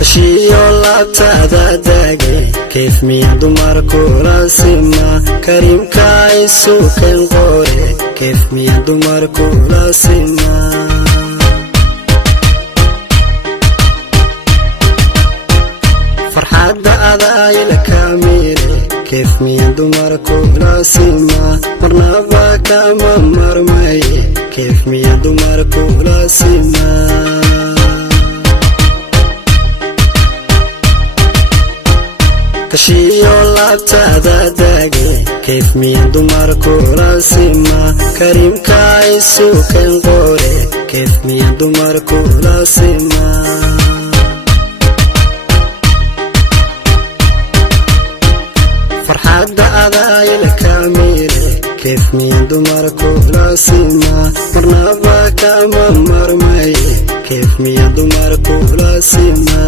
kashiyo laabtaada daagay kayf miya dumarku laasima karimka isu keen qore kayf miya dumarku laasima farxadda adayla kaamire kayf miya dumarku laasima marnaba kama marmaye kayf miya dumarku laasima kashiyo laabtaada daagay kayf miya dumarku laasima karimka isu keen qore kayf miya dumarku laasima farxadda adayla kaamire kayf miya dumarku laasima marnaba kama marmaye kayf miya dumarku laasima